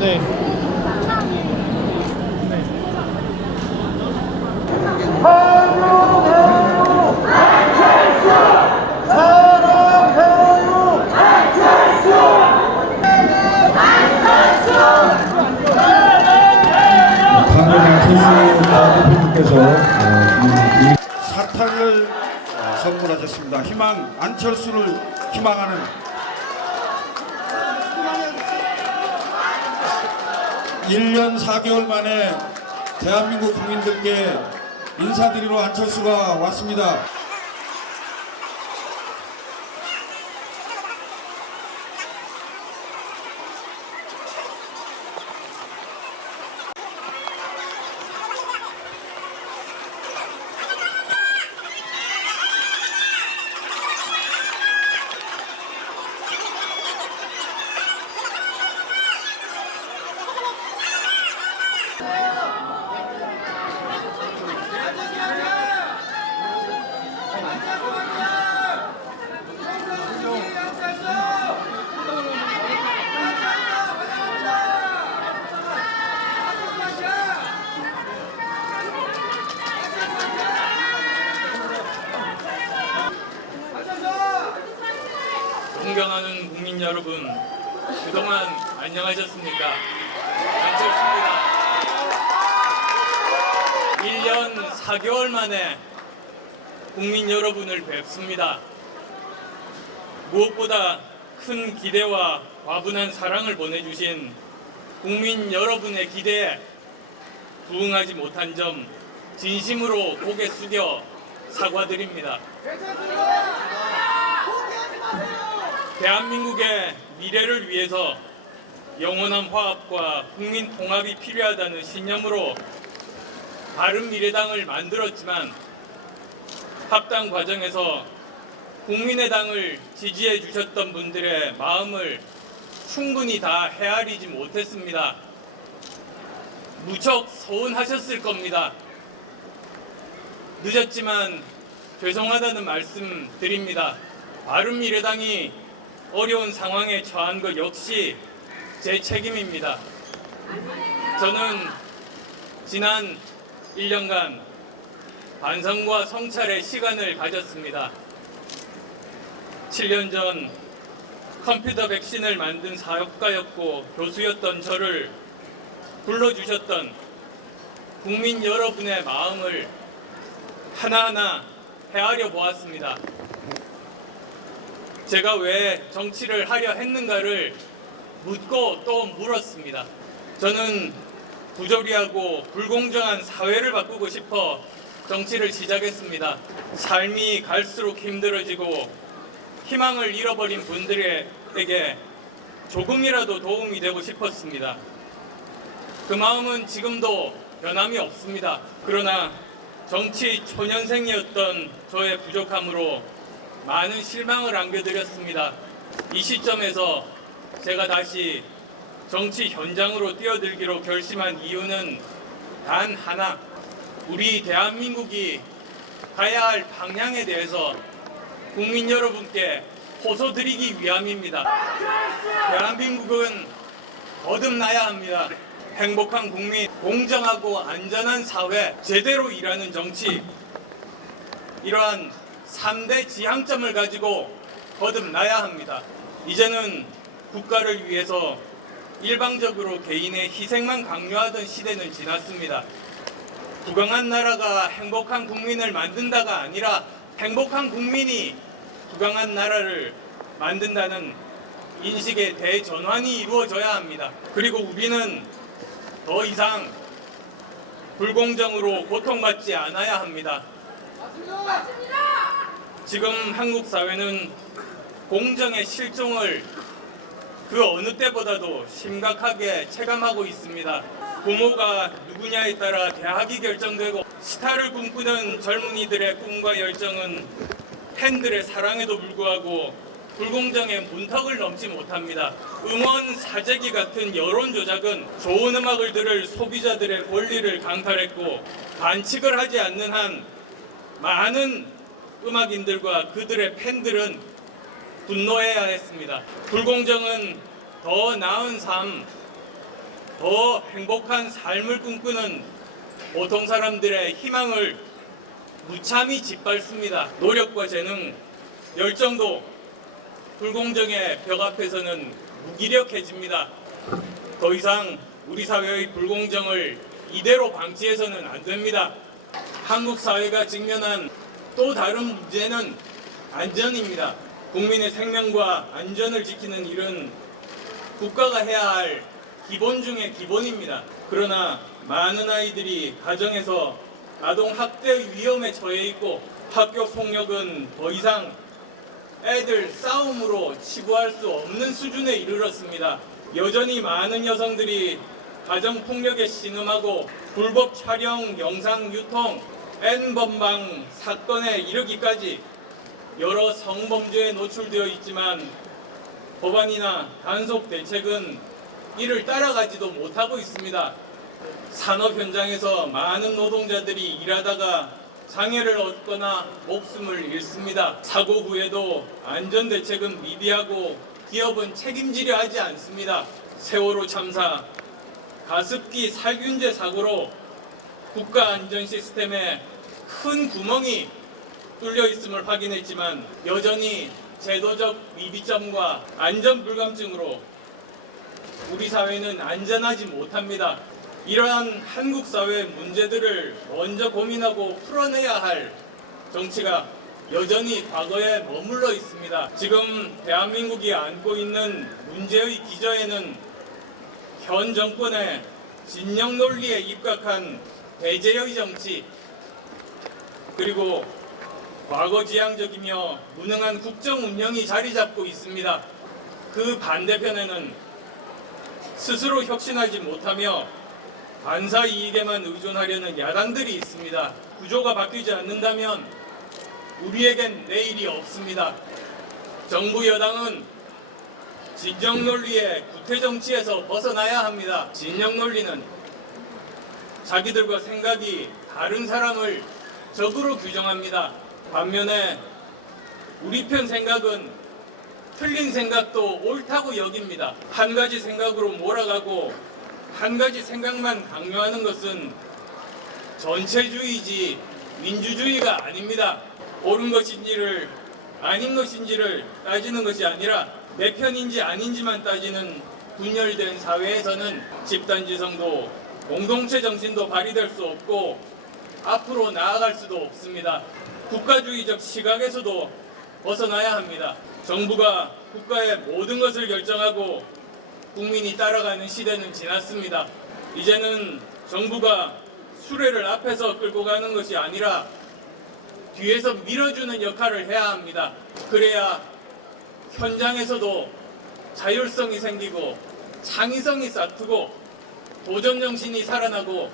네. 사탕을 선물하셨습니다. 희망 안철수를 희망하는 1년 4개월 만에 대한민국 국민들께 인사드리러 안철수가 왔습니다. 존경하는 국민 여러분, 그동안 안녕하셨습니까? 안철수입니다. 1년 4개월 만에 국민 여러분을 뵙습니다. 무엇보다 큰 기대와 과분한 사랑을 보내주신 국민 여러분의 기대에 부응하지 못한 점 진심으로 고개 숙여 사과드립니다. 대한민국의 미래를 위해서 영원한 화합과 국민 통합이 필요하다는 신념으로 바른미래당을 만들었지만 합당 과정에서 국민의당을 지지해 주셨던 분들의 마음을 충분히 다 헤아리지 못했습니다. 무척 서운하셨을 겁니다. 늦었지만 죄송하다는 말씀 드립니다. 바른미래당이 어려운 상황에 처한 것 역시 제 책임입니다. 저는 지난 1년간 반성과 성찰의 시간을 가졌습니다. 7년 전 컴퓨터 백신을 만든 사업가였고 교수였던 저를 불러주셨던 국민 여러분의 마음을 하나하나 헤아려 보았습니다. 제가 왜 정치를 하려 했는가를 묻고 또 물었습니다. 저는 부조리하고 불공정한 사회를 바꾸고 싶어 정치를 시작했습니다. 삶이 갈수록 힘들어지고 희망을 잃어버린 분들에게 조금이라도 도움이 되고 싶었습니다. 그 마음은 지금도 변함이 없습니다. 그러나 정치 초년생이었던 저의 부족함으로 많은 실망을 안겨드렸습니다. 이 시점에서 제가 다시 정치 현장으로 뛰어들기로 결심한 이유는 단 하나, 우리 대한민국이 가야 할 방향에 대해서 국민 여러분께 호소드리기 위함입니다. 대한민국은 거듭나야 합니다. 행복한 국민, 공정하고 안전한 사회, 제대로 일하는 정치, 이러한 3대 지향점을 가지고 거듭나야 합니다. 이제는 국가를 위해서 일방적으로 개인의 희생만 강요하던 시대는 지났습니다. 부강한 나라가 행복한 국민을 만든다가 아니라 행복한 국민이 부강한 나라를 만든다는 인식의 대전환이 이루어져야 합니다. 그리고 우리는 더 이상 불공정으로 고통받지 않아야 합니다. 지금 한국 사회는 공정의 실종을 그 어느 때보다도 심각하게 체감하고 있습니다. 부모가 누구냐에 따라 대학이 결정되고 스타를 꿈꾸는 젊은이들의 꿈과 열정은 팬들의 사랑에도 불구하고 불공정의 문턱을 넘지 못합니다. 음원 사재기 같은 여론 조작은 좋은 음악을 들을 소비자들의 권리를 강탈했고 반칙을 하지 않는 한 많은 음악인들과 그들의 팬들은 분노해야 했습니다. 불공정은 더 나은 삶, 더 행복한 삶을 꿈꾸는 보통 사람들의 희망을 무참히 짓밟습니다. 노력과 재능, 열정도 불공정의 벽 앞에서는 무기력해집니다. 더 이상 우리 사회의 불공정을 이대로 방치해서는 안 됩니다. 한국 사회가 직면한 또 다른 문제는 안전입니다. 국민의 생명과 안전을 지키는 일은 국가가 해야 할 기본 중의 기본입니다. 그러나 많은 아이들이 가정에서 아동 학대 위험에 처해 있고 학교 폭력은 더 이상 애들 싸움으로 치부할 수 없는 수준에 이르렀습니다. 여전히 많은 여성들이 가정 폭력에 신음하고 불법 촬영, 영상 유통, N번방 사건에 이르기까지 여러 성범죄에 노출되어 있지만 법안이나 단속 대책은 이를 따라가지도 못하고 있습니다. 산업 현장에서 많은 노동자들이 일하다가 장애를 얻거나 목숨을 잃습니다. 사고 후에도 안전 대책은 미비하고 기업은 책임지려 하지 않습니다. 세월호 참사, 가습기 살균제 사고로 국가 안전 시스템에 큰 구멍이 뚫려 있음을 확인했지만 여전히 제도적 위비점과 안전 불감증으로 우리 사회는 안전하지 못합니다. 이러한 한국 사회의 문제들을 먼저 고민하고 풀어내야 할 정치가 여전히 과거에 머물러 있습니다. 지금 대한민국이 안고 있는 문제의 기저에는 현 정권의 진영 논리에 입각한 배제의 정치, 그리고 과거지향적이며 무능한 국정 운영이 자리 잡고 있습니다. 그 반대편에는 스스로 혁신하지 못하며 반사 이익에만 의존하려는 야당들이 있습니다. 구조가 바뀌지 않는다면 우리에겐 내일이 없습니다. 정부 여당은 진영 논리의 구태 정치에서 벗어나야 합니다. 진영 논리는 자기들과 생각이 다른 사람을 적으로 규정합니다. 반면에 우리 편 생각은 틀린 생각도 옳다고 여깁니다. 한 가지 생각으로 몰아가고 한 가지 생각만 강요하는 것은 전체주의지 민주주의가 아닙니다. 옳은 것인지를 아닌 것인지를 따지는 것이 아니라 내 편인지 아닌지만 따지는 분열된 사회에서는 집단지성도 공동체 정신도 발휘될 수 없고 앞으로 나아갈 수도 없습니다. 국가주의적 시각에서도 벗어나야 합니다. 정부가 국가의 모든 것을 결정하고 국민이 따라가는 시대는 지났습니다. 이제는 정부가 수레를 앞에서 끌고 가는 것이 아니라 뒤에서 밀어주는 역할을 해야 합니다. 그래야 현장에서도 자율성이 생기고 창의성이 싹트고 도전정신이 살아나고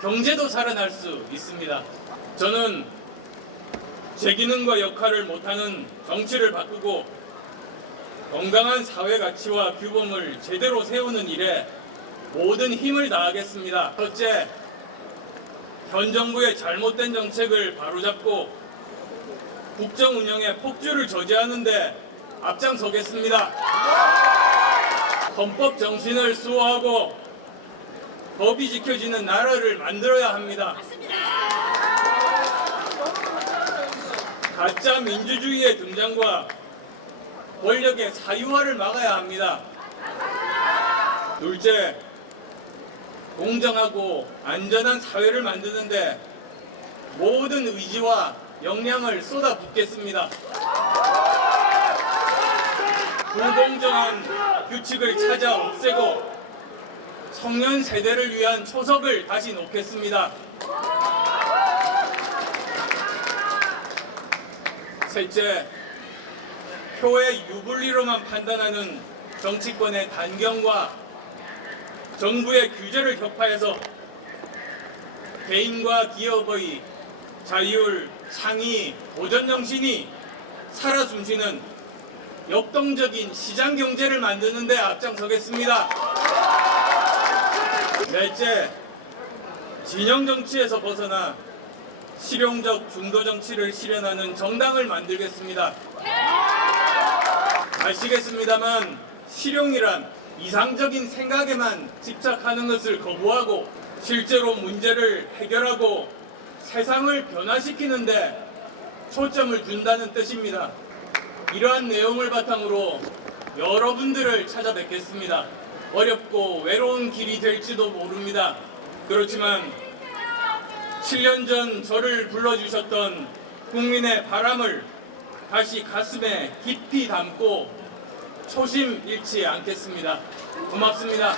경제도 살아날 수 있습니다. 저는 제 기능과 역할을 못하는 정치를 바꾸고 건강한 사회 가치와 규범을 제대로 세우는 일에 모든 힘을 다하겠습니다. 첫째, 현 정부의 잘못된 정책을 바로잡고 국정 운영의 폭주를 저지하는 데 앞장서겠습니다. 헌법 정신을 수호하고 법이 지켜지는 나라를 만들어야 합니다. 가짜 민주주의의 등장과 권력의 사유화를 막아야 합니다. 둘째, 공정하고 안전한 사회를 만드는데 모든 의지와 역량을 쏟아붓겠습니다. 불공정한 규칙을 찾아 없애고 청년 세대를 위한 초석을 다시 놓겠습니다. 셋째, 표의 유불리로만 판단하는 정치권의 단경과 정부의 규제를 격파해서 개인과 기업의 자율, 창의, 도전 정신이 살아 숨쉬는 역동적인 시장 경제를 만드는 데 앞장서겠습니다. 넷째, 진영 정치에서 벗어나 실용적 중도 정치를 실현하는 정당을 만들겠습니다. 아시겠습니다만 실용이란 이상적인 생각에만 집착하는 것을 거부하고 실제로 문제를 해결하고 세상을 변화시키는데 초점을 준다는 뜻입니다. 이러한 내용을 바탕으로 여러분들을 찾아뵙겠습니다. 어렵고 외로운 길이 될지도 모릅니다. 그렇지만 7년 전 저를 불러주셨던 국민의 바람을 다시 가슴에 깊이 담고 초심 잃지 않겠습니다. 고맙습니다.